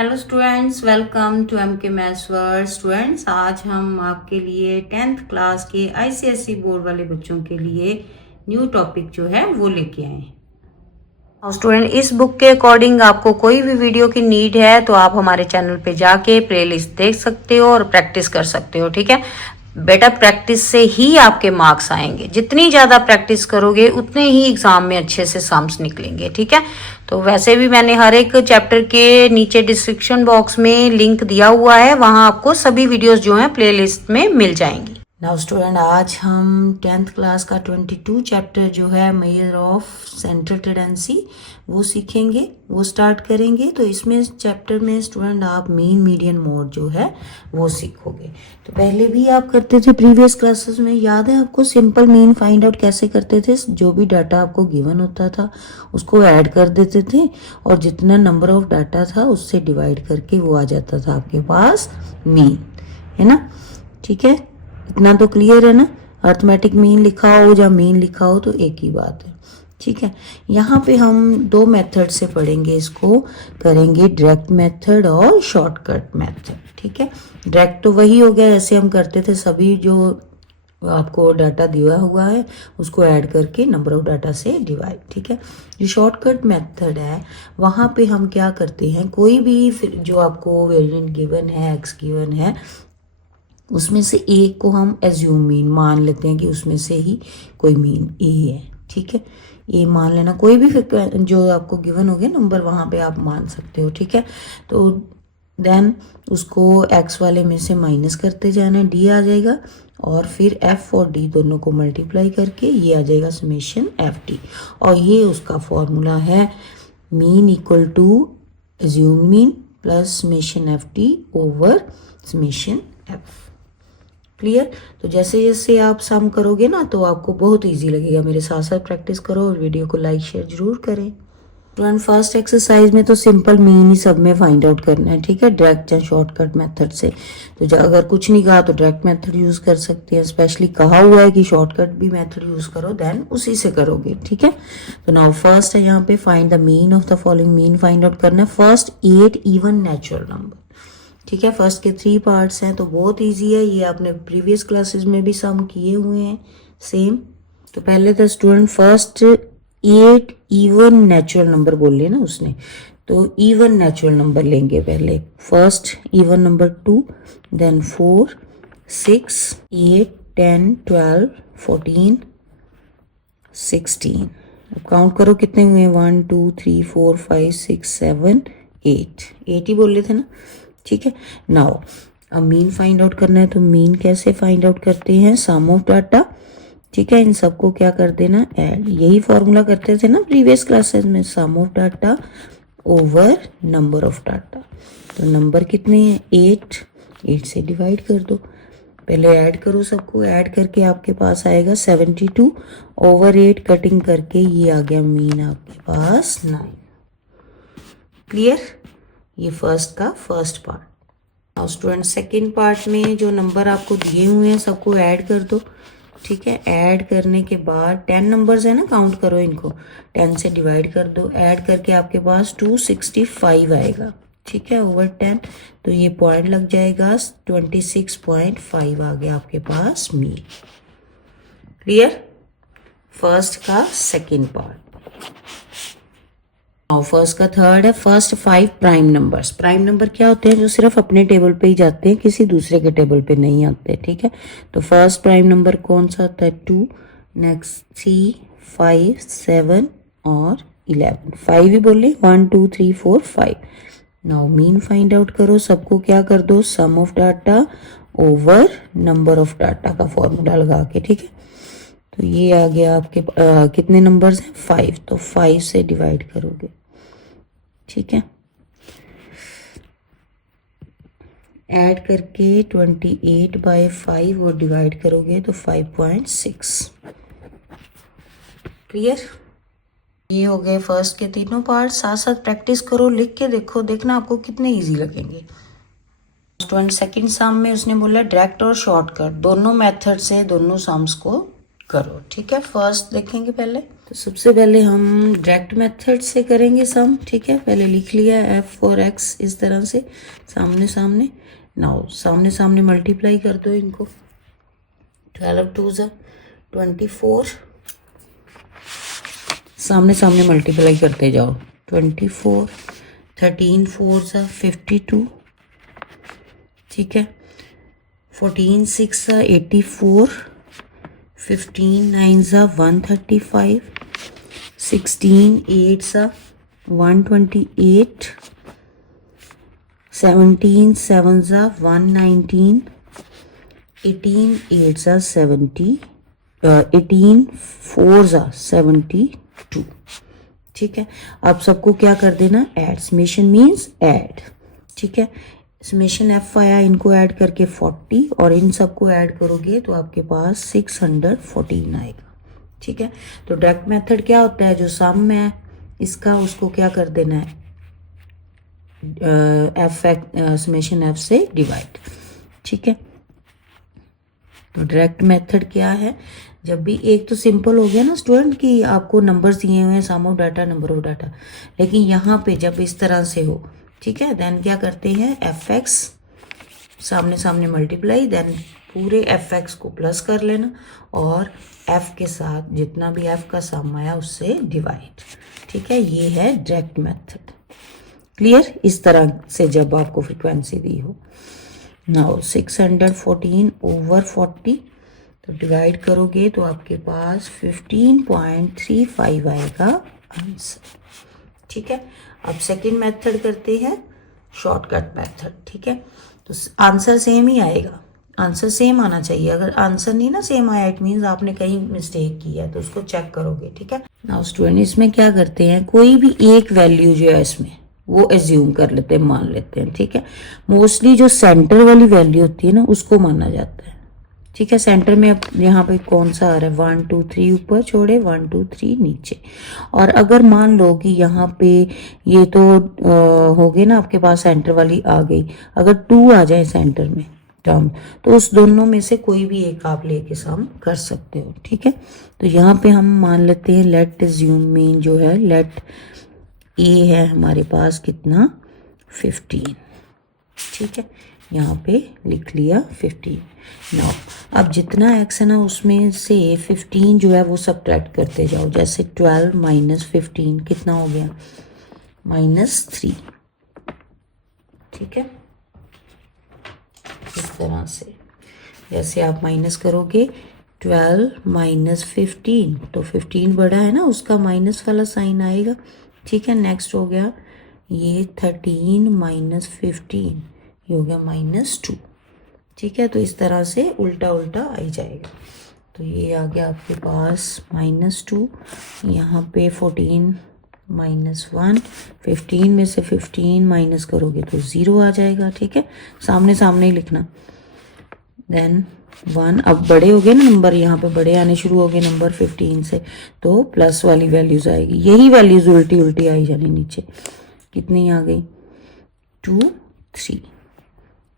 Hello students, welcome to M K maths world. Students, आज हम आपके लिए 10th क्लास के आईसीएसई बोर्ड वाले बच्चों के लिए न्यू टॉपिक जो है वो लेके आए हैं। और स्टूडेंट, इस बुक के अकॉर्डिंग आपको कोई भी वीडियो की नीड है तो आप हमारे चैनल पे जाके प्लेलिस्ट देख सकते हो और प्रैक्टिस कर सकते हो। ठीक है बेटा, प्रैक्टिस से ही आपके मार्क्स आएंगे। जितनी ज़्यादा प्रैक्टिस करोगे उतने ही एग्जाम में अच्छे से सम्स निकलेंगे। ठीक है, तो वैसे भी मैंने हर एक चैप्टर के नीचे डिस्क्रिप्शन बॉक्स में लिंक दिया हुआ है, वहाँ आपको सभी वीडियोस जो हैं प्लेलिस्ट में मिल जाएंगी। नाउ स्टूडेंट, आज हम 10th क्लास का 22 चैप्टर जो है मेजर ऑफ सेंट्रल टेंडेंसी वो सीखेंगे, वो स्टार्ट करेंगे। तो इसमें चैप्टर में स्टूडेंट आप मीन मीडियन मोड जो है वो सीखोगे। तो पहले भी आप करते थे प्रीवियस क्लासेस में, याद है आपको सिंपल मीन फाइंड आउट कैसे करते थे? जो भी डाटा आपको गिवन होता था उसको ऐड कर देते थे और जितना नंबर ऑफ डाटा था उससे डिवाइड करके वो आ जाता था आपके पास मीन, है ना। ठीक है, इतना तो क्लियर है ना। अर्थमेटिक मीन लिखा हो या मीन लिखा हो तो एक ही बात है। ठीक है, यहाँ पे हम दो मेथड से पढ़ेंगे, इसको करेंगे डायरेक्ट मेथड और शॉर्टकट मेथड। ठीक है, डायरेक्ट तो वही हो गया जैसे हम करते थे, सभी जो आपको डाटा दिया हुआ है उसको ऐड करके नंबर ऑफ डाटा से डिवाइड। ठीक है, जो शॉर्टकट मेथड है वहाँ पे हम क्या करते हैं, कोई भी जो आपको वेरिएंट गिवन है, एक्स गिवन है, उसमें से एक को हम एज्यूम मीन मान लेते हैं कि उसमें से ही कोई मीन ए है। ठीक है, ए मान लेना, कोई भी जो आपको गिवन हो गया नंबर वहाँ पे आप मान सकते हो। ठीक है, तो देन उसको एक्स वाले में से माइनस करते जाना, डी आ जाएगा और फिर एफ और डी दोनों को मल्टीप्लाई करके ये आ जाएगा समेशन एफ डी। और ये उसका फॉर्मूला है mean equal to assumed mean plus summation F D over summation F. Clear? तो जैसे जैसे आप सम करोगे ना तो आपको बहुत इजी लगेगा। मेरे साथ साथ प्रैक्टिस करो और वीडियो को लाइक शेयर जरूर करें। स्टूडेंट, फर्स्ट एक्सरसाइज में तो सिंपल मीन ही सब में फाइंड आउट करना है। ठीक है, डायरेक्ट या शॉर्टकट मेथड से। तो अगर कुछ नहीं कहा तो डायरेक्ट मेथड यूज कर सकते हैं, स्पेशली कहा हुआ है कि शॉर्टकट भी मेथड यूज करो, देन उसी से करोगे। ठीक है, तो नाउ फर्स्ट है यहाँ पे find the mean of the following. Mean find out करना है फर्स्ट 8 इवन नेचुरल नंबर। ठीक है, फर्स्ट के 3 पार्ट्स हैं तो बहुत इजी है, ये आपने प्रीवियस क्लासेस में भी सम किए हुए हैं सेम। तो पहले तो student first 8 even natural number बोल लिया ना उसने, तो इवन नेचुरल नंबर लेंगे पहले। First even number 2, then 4, 6, 8, 10, 12, 14, 16। अब काउंट करो कितने हुए, 1 2 3 4 5 6 7 8 ही बोल रहे थे ना। ठीक है, नाउ अब मीन फाइंड आउट करना है, तो मीन कैसे फाइंड आउट करते हैं, सम ऑफ डाटा। ठीक है, इन सबको क्या कर देना, ऐड। यही फॉर्मूला करते थे ना प्रीवियस क्लासेस में, sum of data over number of data. तो नंबर कितने हैं, 8 से डिवाइड कर दो, पहले ऐड करो सबको, ऐड करके आपके पास आएगा 72 ओवर 8, कटिंग करके ये आ गया मीन आपके पास 9। क्लियर? ये फर्स्ट का first part. Now student, second part में जो नंबर आपको दिए हुए हैं सबको ऐड कर दो। ठीक है, ऐड करने के बाद 10 नंबर्स है ना, काउंट करो इनको, 10 से डिवाइड कर दो, ऐड करके आपके पास 265 आएगा। ठीक है, ओवर 10, तो ये पॉइंट लग जाएगा, 26.5 आ गया आपके पास मीन। क्लियर? फर्स्ट का सेकंड पार्ट। फर्स्ट का थर्ड है first 5 prime numbers. Prime number क्या होते हैं, जो सिर्फ अपने टेबल पे ही जाते हैं, किसी दूसरे के टेबल पे नहीं आते। ठीक है, तो फर्स्ट प्राइम नंबर कौन सा होता है, 2, नेक्स्ट 3, 5, 7 और 11। 5 ही बोले, 1 2 3 4 5। नाउ मीन फाइंड आउट करो, सबको क्या कर दो, sum of data over number of data का फॉर्मूला लगा के। ठीक है, तो ये आ गया आपके कितने नंबर्स हैं, 5, तो 5 से डिवाइड करोगे। ठीक है, ऐड करके 28/5 और डिवाइड करोगे तो 5.6। क्लियर? ये हो गए फर्स्ट के तीनों पार्ट। साथ साथ प्रैक्टिस करो, लिख के देखो, देखना आपको कितने इजी लगेंगे। स्टूडेंट, सेकंड सम में उसने बोला डायरेक्ट और शॉर्टकट दोनों मेथड से दोनों सम्स को करो। ठीक है, फर्स्ट देखेंगे पहले। तो सबसे पहले हम डायरेक्ट मेथड से करेंगे सम, ठीक है। पहले लिख लिया f और x इस तरह से सामने सामने। नाउ सामने सामने मल्टीप्लाई कर दो इनको। 12 2 ज़ा 24, सामने सामने मल्टीप्लाई करते जाओ। 24, 13 4 ज़ा 52, ठीक है। 14 6 ज़ा 84, 15 9 ज़ा 135, 16 8 ज़ा 128, 17 7 ज़ा 119, 18 8 ज़ा 70, 18 4 ज़ा 72, ठीक है। अब सबको क्या कर देना, ऐड। समेशन मीन्स ऐड, ठीक है। समेशन एफ आया, इनको ऐड करके 40 और इन सबको ऐड करोगे तो आपके पास 614 आएगा, ठीक है। तो डायरेक्ट मेथड क्या होता है, जो सम है इसका उसको क्या कर देना है, समेशन एफ से डिवाइड, ठीक है। तो डायरेक्ट मेथड क्या है, जब भी एक तो सिंपल हो गया ना स्टूडेंट कि आपको नंबर्स दिए हुए हैं, sum of data number of data, लेकिन यहाँ पे जब इस तरह से हो, ठीक है, देन क्या करते हैं, एफ एक्स सामने सामने मल्टीप्लाई, देन पूरे एफ एक्स को प्लस कर लेना और एफ के साथ जितना भी एफ का सम आया उससे डिवाइड, ठीक है। ये है डायरेक्ट मेथड। क्लियर, इस तरह से जब आपको फ्रीक्वेंसी दी हो। नाउ 614 ओवर 40, तो डिवाइड करोगे तो आपके पास 15.35 आएगा आंसर, ठीक है। अब सेकंड मेथड करते हैं, शॉर्टकट मेथड, ठीक है। तो आंसर सेम ही आएगा, आंसर सेम आना चाहिए। अगर आंसर नहीं ना सेम आया, इट मीन्स आपने कहीं मिस्टेक की है, तो उसको चेक करोगे, ठीक है। नाउ स्टूडेंट, इसमें क्या करते हैं, कोई भी एक वैल्यू जो है इसमें वो एज्यूम कर लेते हैं, मान लेते हैं, ठीक है। मोस्टली जो सेंटर वाली वैल्यू होती है ना उसको माना जाता है, ठीक है। सेंटर में अब यहाँ पे कौन सा आ रहा है, 1 2 3 ऊपर छोड़े, 1 2 3 नीचे। और अगर मान लो कि यहाँ पे ये तो हो गए ना, आपके पास सेंटर वाली आ गई, अगर 2 आ जाए सेंटर में टर्म, तो उस दोनों में से कोई भी एक आप लेके सम कर सकते हो, ठीक है। तो यहाँ पे हम मान लेते हैं, लेट एज्यूम मीन जो है, लेट ए है हमारे पास कितना, 15, ठीक है। यहाँ पे लिख लिया 15। नाउ अब जितना एक्स है ना उसमें से 15 जो है वो सब्ट्रैक्ट करते जाओ। जैसे 12 माइनस 15 कितना हो गया, -3, ठीक है। इस तरह से जैसे आप माइनस करोगे 12 माइनस 15, तो 15 बड़ा है ना, उसका माइनस वाला साइन आएगा, ठीक है। नेक्स्ट हो गया ये 13 माइनस 15, ये हो गया -2, ठीक है। तो इस तरह से उल्टा उल्टा आ ही जाएगा। तो ये आ गया आपके पास -2, यहाँ पे 14 -1, 15 में से 15 माइनस करोगे तो 0 आ जाएगा, ठीक है। सामने सामने ही लिखना। देन 1, अब बड़े हो गए ना नंबर, यहाँ पे बड़े आने शुरू हो गए नंबर 15 से, तो प्लस वाली वैल्यूज आएगी, यही वैल्यूज उल्टी उल्टी आई जानी नीचे। कितनी आ गई, 2 3,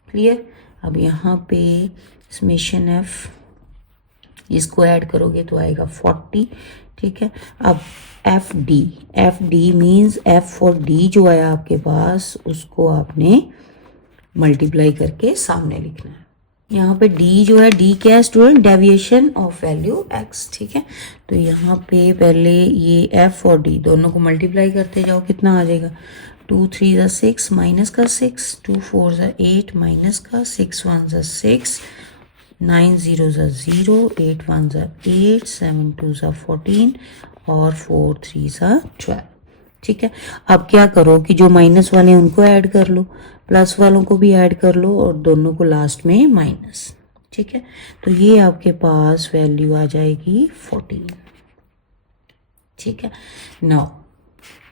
क्लियर। अब यहाँ पे समेशन एफ, इसको ऐड करोगे तो आएगा 40, ठीक है। अब F D means F for D जो आया आपके पास उसको आपने मल्टीप्लाई करके सामने लिखना है। यहाँ पे डी जो है, डी क्या है student, deviation of value x, ठीक है। तो यहाँ पे पहले ये एफ और डी दोनों को मल्टीप्लाई करते जाओ, कितना आ जाएगा, 2 3 ज़ा 6 माइनस का 6, 2 4 ज़ा 8 माइनस का 6 1 ज़ा 6, 9 0 ज़ा 0, 8 1 ज़ा 8, 7 2 ज़ा 14 और 4 3 ज़ा 12, ठीक है। अब क्या करो कि जो माइनस वाले उनको ऐड कर लो, प्लस वालों को भी ऐड कर लो और दोनों को लास्ट में माइनस, ठीक है। तो ये आपके पास वैल्यू आ जाएगी 14, ठीक है। नाउ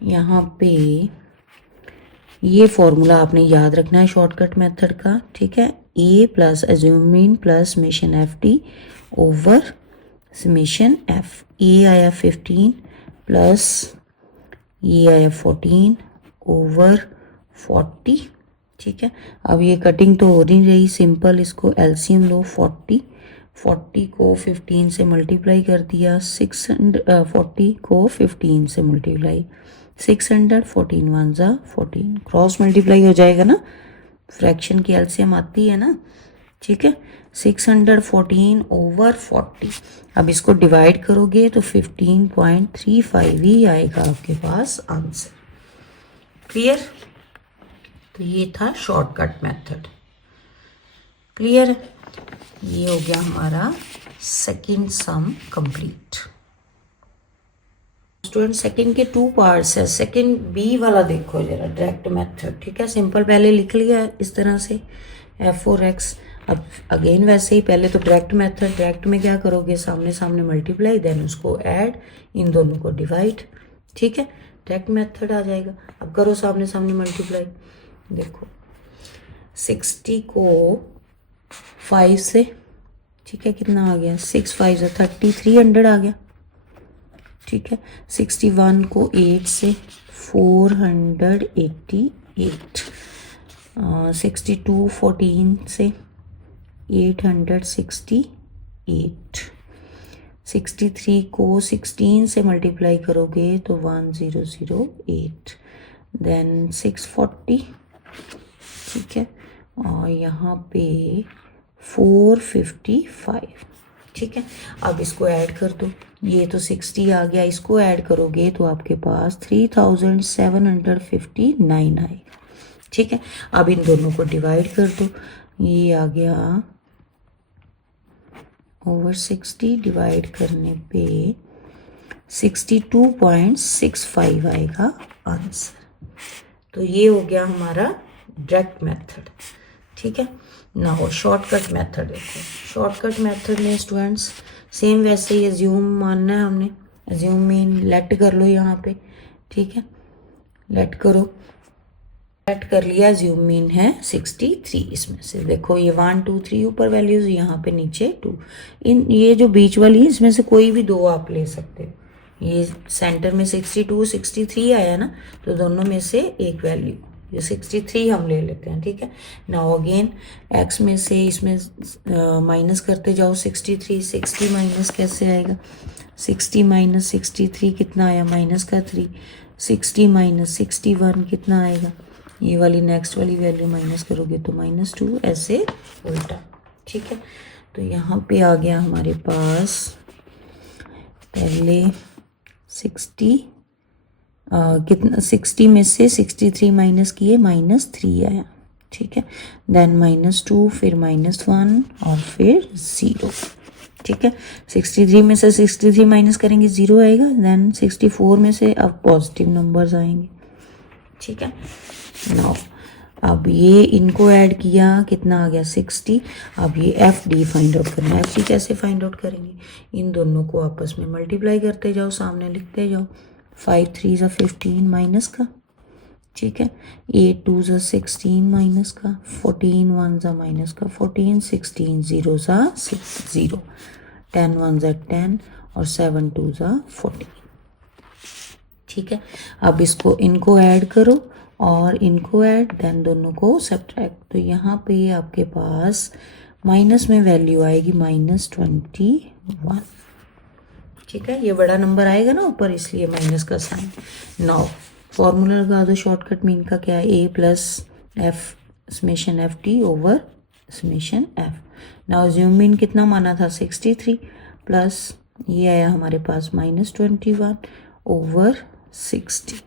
यहाँ पे ये फॉर्मूला आपने याद रखना है शॉर्टकट मेथड का, ठीक है। A plus assuming plus summation F t over summation f. A आया 15 प्लस ये आया 14 ओवर 40, ठीक है। अब ये कटिंग तो हो नहीं रही, सिंपल इसको एलसीएम लो, 40 40 को 15 से मल्टीप्लाई कर दिया, 640 को 15 से मल्टीप्लाई, 600, 14 1 जा 14, क्रॉस मल्टीप्लाई हो जाएगा ना, फ्रैक्शन की एलसीएम आती है ना, ठीक है। 614 ओवर 40, अब इसको डिवाइड करोगे तो 15.35 ही आएगा आपके पास आंसर। क्लियर? तो ये था शॉर्टकट मेथड। क्लियर? ये हो गया हमारा second sum complete. Student second के 2 पार्ट्स है। सेकंड बी वाला देखो जरा, डायरेक्ट मेथड, ठीक है। सिंपल पहले लिख लिया इस तरह से f4x। अब अगेन वैसे ही, पहले तो डायरेक्ट मेथड, डायरेक्ट में क्या करोगे, सामने सामने मल्टीप्लाई, देन उसको ऐड, इन दोनों को डिवाइड, ठीक है, डायरेक्ट मेथड आ जाएगा। अब करो सामने सामने मल्टीप्लाई, देखो 60 को 5 से, ठीक है, कितना आ गया, 6 5 से 30, 300 आ गया, ठीक है। 61 को 8 से 488, 62 14 से 868, 63 को 16 से मल्टीप्लाई करोगे तो 1008, देन 640, ठीक है, और यहाँ पे 455, ठीक है। अब इसको ऐड कर दो, ये तो 60 आ गया, इसको ऐड करोगे तो आपके पास 3759 आएगा, ठीक है। अब इन दोनों को डिवाइड कर दो, ये आ गया ओवर 60, डिवाइड करने पे 62.65 आएगा आंसर। तो ये हो गया हमारा डायरेक्ट मेथड, ठीक है। ना हो शॉर्टकट मेथड, देखो शॉर्टकट मेथड में स्टूडेंट्स सेम वैसे ही एज्यूम मानना है हमने, एज्यूम मीन लेट कर लो यहाँ पे, ठीक है, लेट करो, लेट कर लिया, एज्यूम मीन है 63, इसमें से देखो ये 1 2 3 ऊपर वैल्यूज, यहाँ पे नीचे 2, इन ये जो बीच वाली इसमें से कोई भी 2 आप ले सकते हो। ये सेंटर में 62 63 आया ना, तो दोनों में से एक वैल्यू, ये 63 हम ले लेते हैं, ठीक है। नाउ अगेन x में से इसमें माइनस करते जाओ, 63, 60 माइनस कैसे आएगा, 60 माइनस 63 कितना आया, माइनस का 3, 60 माइनस 61 कितना आएगा, ये वाली नेक्स्ट वाली वैल्यू माइनस करोगे तो -2, ऐसे उल्टा, ठीक है। तो यहाँ पे आ गया हमारे पास पहले 60 कितना, 60 में से 63 माइनस किए, -3 आया, ठीक है, देन -2, फिर -1 और फिर 0, ठीक है। 63 में से 63 माइनस करेंगे 0 आएगा, देन 64 में से अब पॉजिटिव नंबर्स आएंगे, ठीक है। नाउ अब ये इनको ऐड किया, कितना आ गया 60। अब ये एफ डी फाइंड आउट करना है। एफ डी कैसे फाइंड आउट करेंगे, इन दोनों को आपस में मल्टीप्लाई करते जाओ, सामने लिखते जाओ, 5 3 ज़ा 15 माइनस का, ठीक है, 8 2 ज़ा 16 माइनस का, 14 1 ज़ा माइनस का, 14 16 0 ज़ा 6 0, 10 1 ज़ा 10 और 7 2 ज़ा 14, ठीक है। अब इसको इनको ऐड करो और इनको ऐड, देन दोनों को सब्ट्रैक्ट, तो यहाँ पे आपके पास माइनस में वैल्यू आएगी -21, ठीक है। ये बड़ा नंबर आएगा ना ऊपर, इसलिए माइनस का साइन। नाउ फॉर्मूला लगा दो, शॉर्टकट मीन का क्या है, a plus F summation F t over summation F. Now assume mean कितना माना था 63, प्लस ये आया हमारे पास -21 ओवर 60,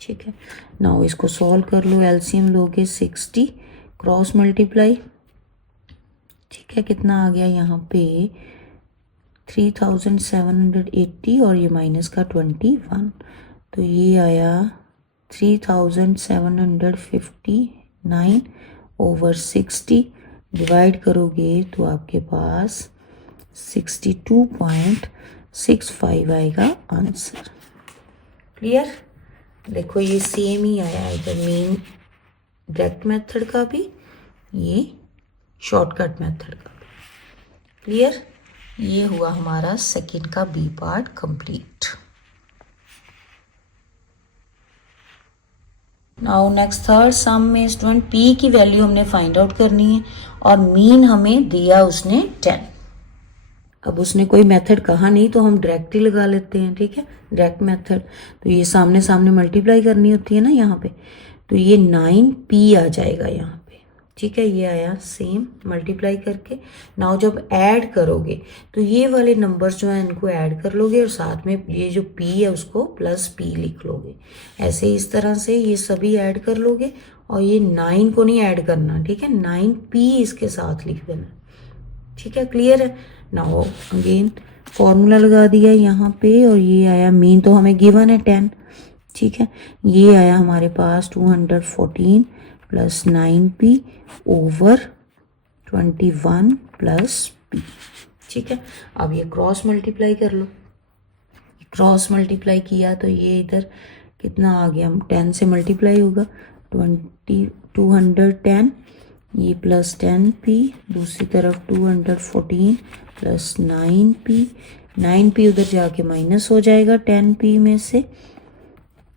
ठीक है। नाउ इसको सॉल्व कर लो, एलसीएम लोगे 60 क्रॉस मल्टीप्लाई, ठीक है, कितना आ गया यहाँ पे 3780 और ये माइनस का 21, तो ये आया 3759 ओवर 60, डिवाइड करोगे तो आपके पास 62.65 आएगा आंसर। क्लियर? देखो ये सेम ही आया, इधर मेन डायरेक्ट मेथड का भी, ये शॉर्टकट मेथड का भी। क्लियर? ये हुआ हमारा सेकंड का B part complete. Now next third sum में स्टूडेंट पी की वैल्यू हमने फाइंड आउट करनी है और मीन हमें दिया उसने 10, अब उसने कोई मेथड कहा नहीं तो हम डायरेक्ट ही लगा लेते हैं, ठीक है, डायरेक्ट मेथड। तो ये सामने सामने मल्टीप्लाई करनी होती है ना यहाँ पे, तो ये 9p आ जाएगा यहाँ पे, ठीक है, ये आया सेम मल्टीप्लाई करके। नाउ जब ऐड करोगे तो ये वाले नंबर्स जो हैं इनको ऐड कर लोगे और साथ में ये जो p है उसको प्लस p लिख लोगे। ऐसे इस तरह से ये सभी ऐड कर लोगे और ये 9 को नहीं ऐड करना, ठीक है, 9p इसके साथ लिख देना, ठीक है, क्लियर है। नाउ अगेन फॉर्मूला लगा दिया यहाँ पे और ये आया मीन तो हमें गिवन है 10, ठीक है, ये आया हमारे पास 214 plus 9p over 21 plus p, ठीक है। अब ये क्रॉस मल्टीप्लाई कर लो, क्रॉस मल्टीप्लाई किया तो ये इधर कितना आ गया, 10 से मल्टीप्लाई होगा, 210, ये प्लस 10p, दूसरी तरफ 214 प्लस 9p उधर जाके माइनस हो जाएगा 10p में से,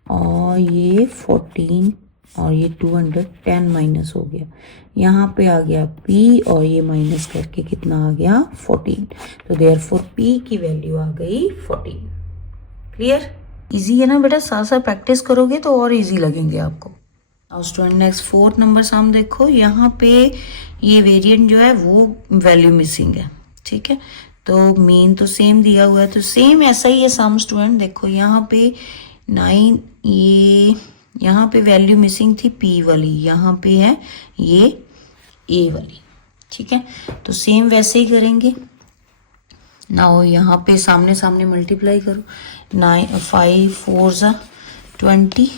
और ये 14 और ये 210 माइनस हो गया, यहाँ पे आ गया p और ये माइनस करके कितना आ गया 14, तो देयरफॉर p की वैल्यू आ गई 14। क्लियर, इजी है ना बेटा, साथ साथ प्रैक्टिस करोगे तो और इजी लगेंगे आपको। अब student next 4th number sum देखो, यहाँ पे ये वेरिएंट जो है वो वैल्यू मिसिंग है, ठीक है, तो मीन तो सेम दिया हुआ है, तो सेम ऐसा ही है सम स्टूडेंट। देखो यहाँ पे 9, ये यहाँ पे वैल्यू मिसिंग थी p वाली, यहाँ पे है ये a वाली, ठीक है, तो सेम वैसे ही करेंगे। नाउ यहाँ पे सामने सामने मल्टीप्लाई करो, 5 4 ज़ा 20,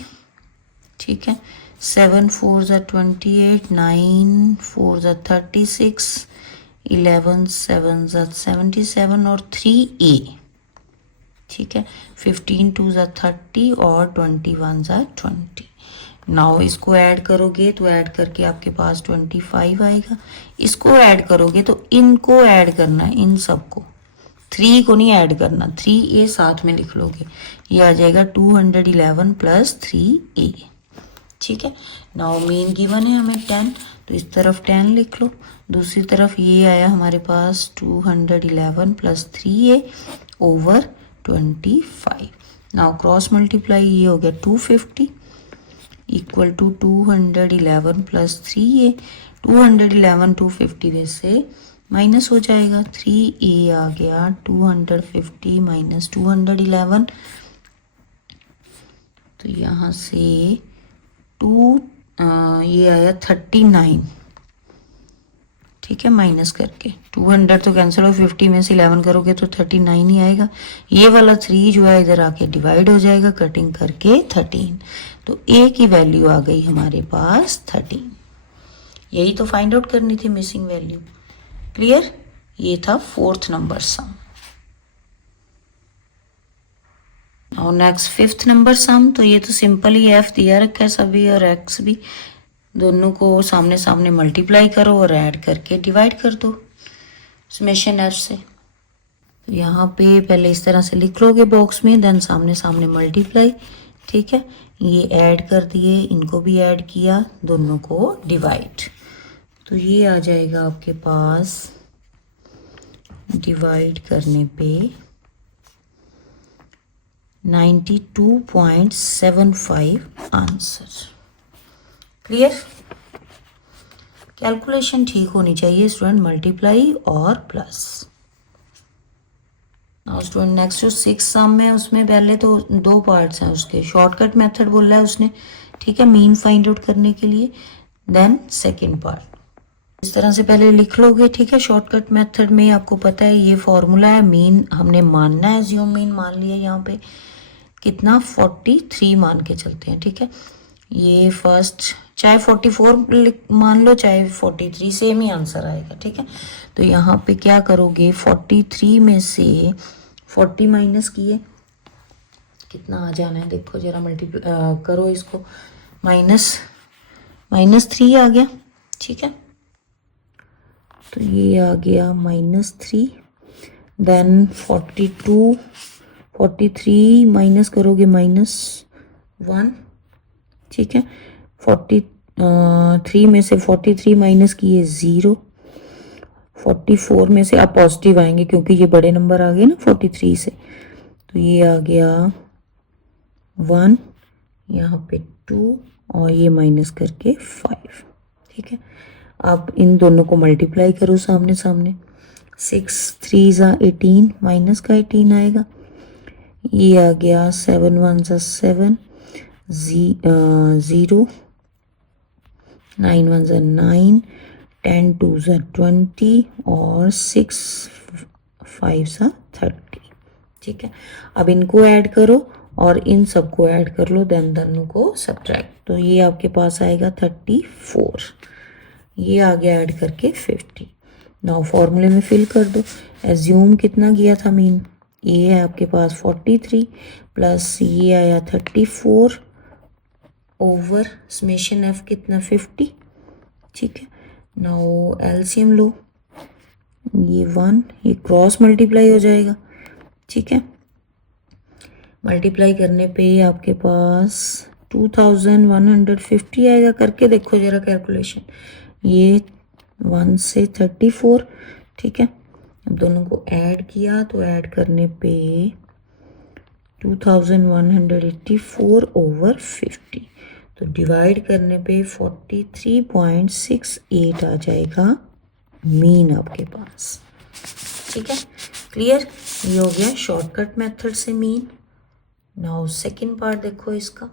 ठीक है, 7 4 ज़ा 28, 9 4 ज़ा 36, 11 7 ज़ा 77 और 3a, ठीक है, 15 2 ज़ा 30 और 21 ज़ा 20। नाउ इसको ऐड करोगे तो ऐड करके आपके पास 25 आएगा, इसको ऐड करोगे तो इनको ऐड करना है, इन सबको, 3 को नहीं ऐड करना, 3a साथ में लिख लोगे, ये आ जाएगा 211 प्लस 3a, ठीक है। नाउ मीन गिवन है हमें 10, तो इस तरफ 10 लिख लो, दूसरी तरफ ये आया हमारे पास 211 plus 3a over 25। Now cross multiply, ये हो गया 250 इक्वल टू 211 प्लस 3a, 211 250 में से माइनस हो जाएगा, 3a आ गया 250 माइनस 211, तो यहाँ से ये आया 39, ठीक है, माइनस करके 200 तो कैंसिल हो, 50 में से 11 करोगे तो 39 ही आएगा, ये वाला 3 जो है इधर आके डिवाइड हो जाएगा कटिंग करके 13, तो a की वैल्यू आ गई हमारे पास 13। यही तो फाइंड आउट करनी थी मिसिंग वैल्यू। क्लियर, ये था 4th नंबर सम। और नेक्स्ट 5th नंबर सम, तो ये तो सिंपल ही f दिया रखा है सभी और x भी, दोनों को सामने सामने मल्टीप्लाई करो और ऐड करके डिवाइड कर दो समेशन f से। तो यहाँ पे पहले इस तरह से लिख लोगे बॉक्स में, देन सामने सामने मल्टीप्लाई, ठीक है, ये ऐड कर दिए, इनको भी ऐड किया, दोनों को डिवाइड, तो ये आ जाएगा आपके पास डिवाइड करने पे 92.75 आंसर। क्लियर, कैलकुलेशन ठीक होनी चाहिए स्टूडेंट, मल्टीप्लाई और प्लस। नाउ स्टूडेंट नेक्स्ट जो 6th सम है उसमें पहले तो 2 पार्ट्स हैं उसके, शॉर्टकट मेथड बोला है उसने, ठीक है, मीन फाइंड आउट करने के लिए, देन सेकेंड पार्ट इस तरह से पहले लिख लोगे, ठीक है। शॉर्टकट मेथड में आपको पता है ये फॉर्मूला है, मीन हमने मानना है, एज्यूम मीन मान लिया, यहाँ पे कितना 43 मान के चलते हैं, ठीक है। ये फर्स्ट चाहे 44 मान लो चाहे 43, सेम ही आंसर आएगा, ठीक है। तो यहाँ पे क्या करोगे, 43 में से 40 माइनस किए, कितना आ जाना है देखो जरा, मल्टीप्लाई करो इसको, -3 आ गया, ठीक है। तो ये आ गया -3, देन 43 माइनस करोगे -1, ठीक है। 43 में से 43 माइनस किए 0, 44 में से आप पॉजिटिव आएंगे क्योंकि ये बड़े नंबर आ गए ना 43 से, तो ये आ गया 1, यहाँ पे 2 और ये माइनस करके 5। ठीक है, अब इन दोनों को मल्टीप्लाई करो सामने सामने। 6 3 ज़ा 18, माइनस का 18 आएगा। ये आ गया 7 1 ज़ा 7, 0, 9 1 ज़ा 9, 10 2 ज़ा 20 और 6 5 ज़ा 30। ठीक है, अब इनको ऐड करो और इन सबको ऐड कर लो, देन दोनों को सब्ट्रैक्ट, तो ये आपके पास आएगा 34। ये आ गया ऐड करके 50। नाउ फॉर्मूले में फिल कर दो। एज्यूम कितना किया था मीन, ये है आपके पास 43 प्लस ये आया 34 ओवर समेशन एफ कितना 50। ठीक है, नाउ एलसीएम लो, ये 1, ये क्रॉस मल्टीप्लाई हो जाएगा। ठीक है, मल्टीप्लाई करने पे आपके पास 2150 आएगा। करके देखो जरा कैलकुलेशन, ये 1 से 34। ठीक है, अब दोनों को ऐड किया तो ऐड करने पे 2184 ओवर 50, तो डिवाइड करने पे 43.68 आ जाएगा मीन आपके पास। ठीक है, क्लियर, ये हो गया शॉर्टकट मेथड से मीन। नाउ सेकंड पार्ट देखो इसका।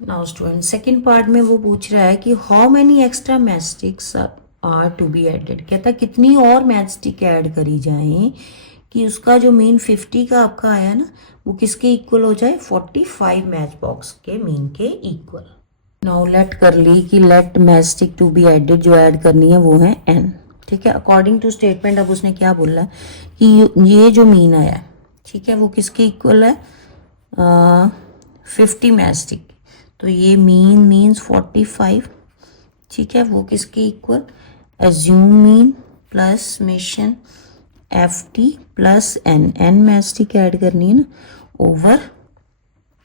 नाउ स्टूडेंट सेकंड पार्ट में वो पूछ रहा है कि how many extra match sticks are to be added. कहता है कितनी और मैच स्टिक ऐड करी जाएं कि उसका जो मीन 50 का आपका आया ना वो किसके इक्वल हो जाए, 45 मैच बॉक्स के मीन के इक्वल। नाउ लेट कर ली कि let match stick to be added, जो ऐड करनी है वो है n। ठीक है, अकॉर्डिंग टू स्टेटमेंट अब उसने क्या बोला है कि ये जो मीन आया, ठीक है, वो किसके इक्वल है, 50 मैच स्टिक। तो ये मीन मीन्स 45। ठीक है, वो किसके equal, assumed mean plus summation F T plus N match stick add करनी है ना over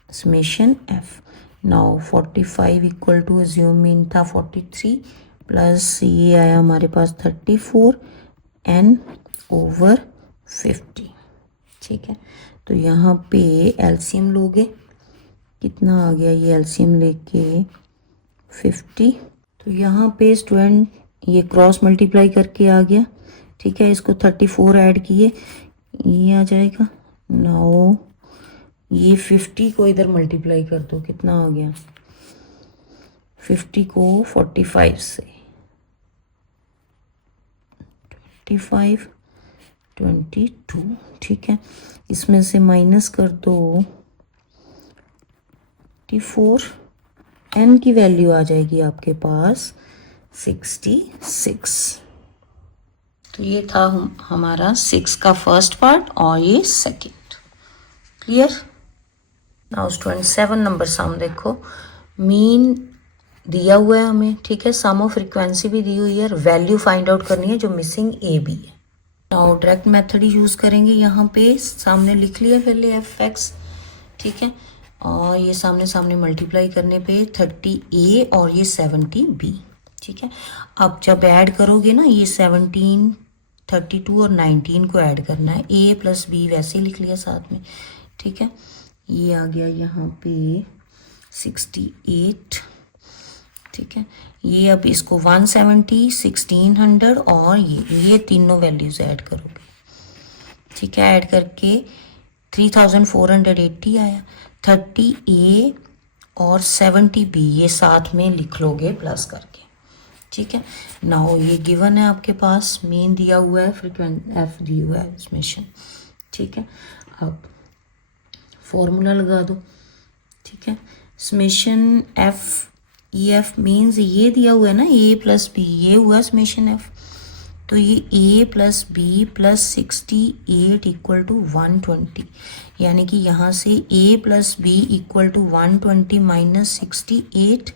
summation F. Now 45 equal to assumed mean था 43 प्लस ये आया हमारे पास 34 एन ओवर 50। ठीक है, तो यहाँ पे एलसीएम लोगे, कितना आ गया ये एलसीएम लेके 50। तो यहाँ पे स्टूडेंट ये क्रॉस मल्टीप्लाई करके आ गया। ठीक है, इसको 34 ऐड किए, ये आ जाएगा। नाउ ये 50 को इधर मल्टीप्लाई कर दो, कितना आ गया, 50 को 45 से 25 22। ठीक है, इसमें से माइनस कर दो 54, n की वैल्यू आ जाएगी आपके पास 66। तो ये था हमारा 6 का फर्स्ट पार्ट और ये second. Clear. Now student 7 number sum देखो, मीन दिया हुआ है हमें, ठीक है, सम ऑफ फ्रीक्वेंसी भी दी हुई है, वैल्यू फाइंड आउट करनी है जो मिसिंग ए बी है। नाउ डायरेक्ट मेथड ही यूज़ करेंगे। यहाँ पे सामने लिख लिया पहले एफ एक्स, ठीक है, और ये सामने सामने मल्टीप्लाई करने पे 30A और ये 70B। ठीक है, अब जब ऐड करोगे ना, ये 17, 32 और 19 को ऐड करना है, A प्लस B वैसे लिख लिया साथ में। ठीक है, ये आ गया यहाँ पे 68। ठीक है, ये अब इसको 170, 1600 और ये तीनों वैल्यूज ऐड करोगे। ठीक है, ऐड करके 3480 आया। 30A और 70B ये साथ में लिख लोगे प्लस करके। ठीक है, नाउ ये गिवन है आपके पास, मीन दिया हुआ है, फ्रीक्वेंट एफ दी हुआ है समेशन। ठीक है, अब फॉर्मूला लगा दो। ठीक है, summation F E F means ये दिया हुआ है ना, ए प्लस बी, ये हुआ समेशन एफ, तो ये a plus B plus 68 equal to 120, यानी कि यहाँ से a plus B equal to 120 minus 68,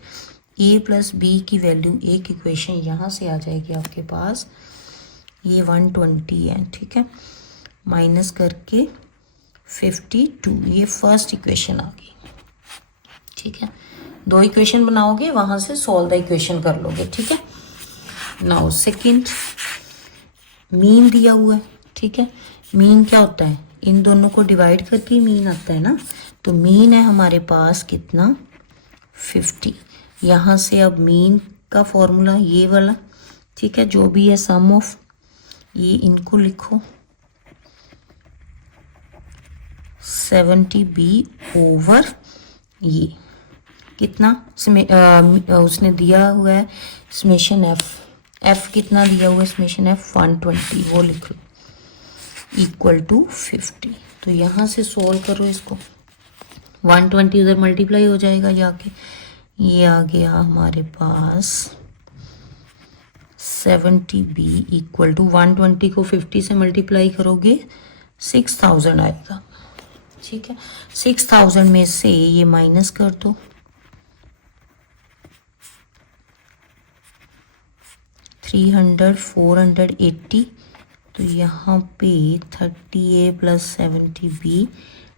a plus B की वैल्यू, एक इक्वेशन यहाँ से आ जाएगी आपके पास, ये 120 है। ठीक है, माइनस करके 52, ये फर्स्ट इक्वेशन आ गई। ठीक है, दो इक्वेशन बनाओगे, वहाँ से सॉल्व द इक्वेशन कर लोगे। ठीक है, नाउ सेकंड, मीन दिया हुआ है, ठीक है। मीन क्या होता है, इन दोनों को डिवाइड करके मीन आता है ना, तो मीन है हमारे पास कितना 50। यहाँ से अब मीन का फॉर्मूला ये वाला, ठीक है, जो भी है सम ऑफ, ये इनको लिखो 70b ओवर ये कितना उसने दिया हुआ है समेशन एफ कितना दिया हुआ है समेशन एफ 120, वो लिख लो इक्वल टू 50। तो यहाँ से सोल्व करो इसको, 120 उधर मल्टीप्लाई हो जाएगा जाके, ये आ गया हमारे पास 70b इक्वल टू 120 को 50 से मल्टीप्लाई करोगे 6000 आएगा, ठीक है। 6000 में से ये माइनस कर दो, 300 480, तो यहाँ पे 30a प्लस 70b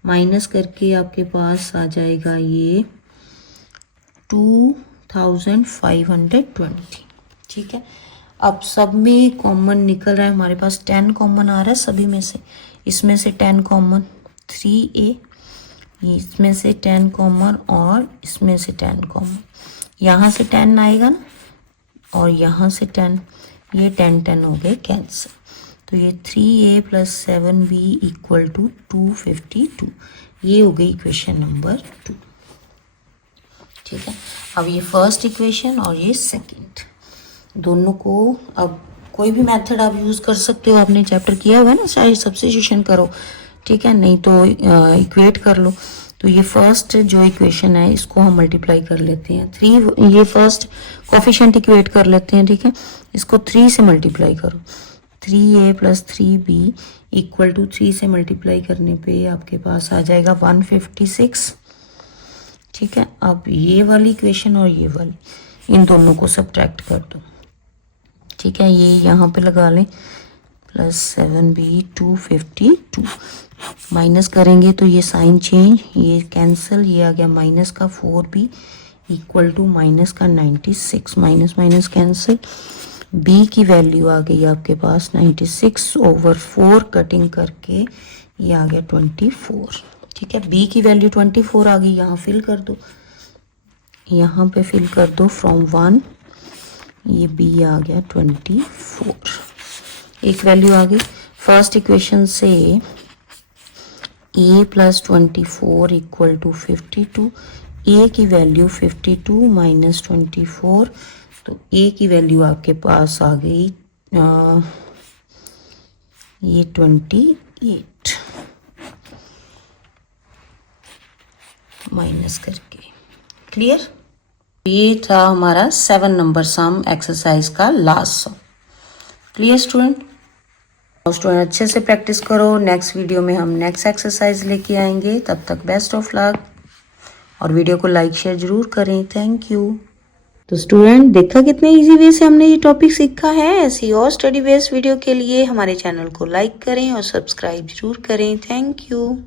माइनस करके आपके पास आ जाएगा ये 2520, ठीक है। अब सब में कॉमन निकल रहा है हमारे पास, 10 कॉमन आ रहा है सभी में से, इसमें से 10 कॉमन 3a, इसमें से 10 कॉमन और इसमें से 10 कॉमन, यहाँ से 10 आएगा ना और यहाँ से 10, ये 10 हो गए कैंसिल, तो ये 3a plus 7b equal to 252, ये हो गई इक्वेशन नंबर 2, ठीक है। अब ये फर्स्ट इक्वेशन और ये सेकंड, दोनों को अब कोई भी मेथड आप यूज़ कर सकते हो, आपने चैप्टर किया हुआ है ना, चाहे सब्स्टिट्यूशन करो, ठीक है, नहीं तो इक्वेट कर लो। तो ये फर्स्ट जो इक्वेशन है इसको हम मल्टीप्लाई कर लेते हैं 3, ये फर्स्ट कोफिशिएंट इक्वेट कर लेते हैं, ठीक है। इसको 3 से मल्टीप्लाई करो, 3a plus 3b equal to 3 से मल्टीप्लाई करने पे आपके पास आ जाएगा 156, ठीक है। अब ये वाली इक्वेशन और ये वाली, इन दोनों को सब्ट्रैक्ट कर दो, ठीक है, ये यहाँ पे लगा लें, प्लस 7b 252, माइनस करेंगे तो ये साइन चेंज, ये कैंसिल, ये आ गया माइनस का 4b इक्वल टू माइनस का 96, माइनस माइनस कैंसिल, b की वैल्यू आ गई आपके पास 96 ओवर 4 कटिंग करके ये आ गया 24, ठीक है। b की वैल्यू 24 आ गई, यहाँ फिल कर दो, यहाँ पे फिल कर दो फ्रॉम 1, ये b आ गया 24, एक वैल्यू आ गई। फर्स्ट इक्वेशन से a plus 24 equal to 52, a की वैल्यू 52 माइनस 24, तो a की वैल्यू आपके पास आ गई ये 28 माइनस करके, क्लियर। ये था हमारा 7 नंबर सम एक्सरसाइज का लास्ट सम, क्लियर स्टूडेंट। स्टूडेंट अच्छे से प्रैक्टिस करो, नेक्स्ट वीडियो में हम नेक्स्ट एक्सरसाइज लेके आएंगे, तब तक बेस्ट ऑफ लक, और वीडियो को लाइक शेयर जरूर करें, थैंक यू। तो स्टूडेंट देखा कितने इजी वे से हमने ये टॉपिक सीखा है। ऐसी और स्टडी बेस्ड वीडियो के लिए हमारे चैनल को लाइक करें और सब्सक्राइब जरूर करें, थैंक यू।